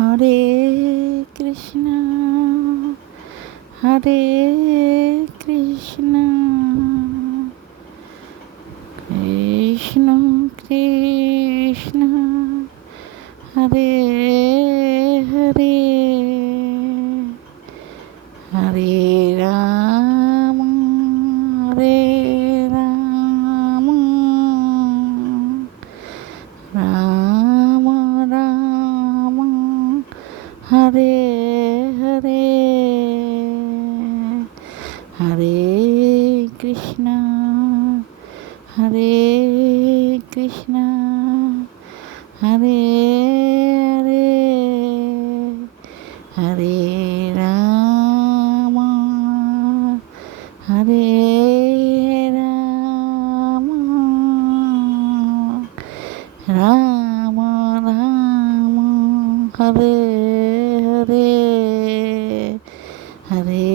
হরে কৃষ্ণ হরে কৃষ্ণ কৃষ্ণ কৃষ্ণ হরে হরে হরে রাম হরে রাম রাম রাম হরে হরে হরে কৃষ্ণ হরে কৃষ্ণ হরে হরে হরে রাম হরে রাম রাম রাম হরে হরে হরে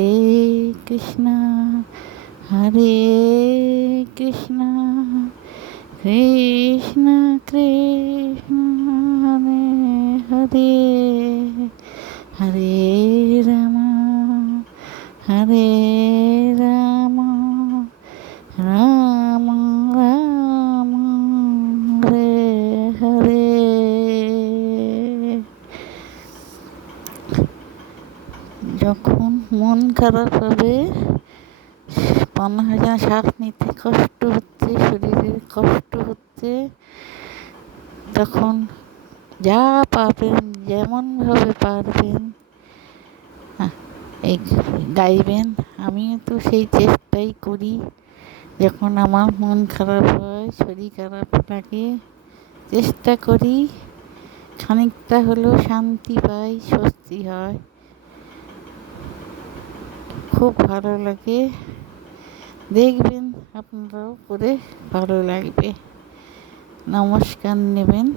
কৃষ্ণ হরে কৃষ্ণ কৃষ্ণ কৃষ্ণ হরে হরে হরে রাম হরে রাম রাম রাম হরে হরে। যখন মন খারাপ হবে, 50,000 শ্বাস নিতে কষ্ট হচ্ছে, শরীরের কষ্ট হচ্ছে, তখন যা পাবেন যেমনভাবে পারবেন এই গাইবেন। আমিও তো সেই চেষ্টাই করি। যখন আমার মন খারাপ হয়, শরীর খারাপ লাগে, চেষ্টা করি খানিকটা হলেও শান্তি পাই, স্বস্তি হয়, খুব ভালো লাগে। দেখবেন আপনারাও করে ভালো লাগবে। নমস্কার নেবেন।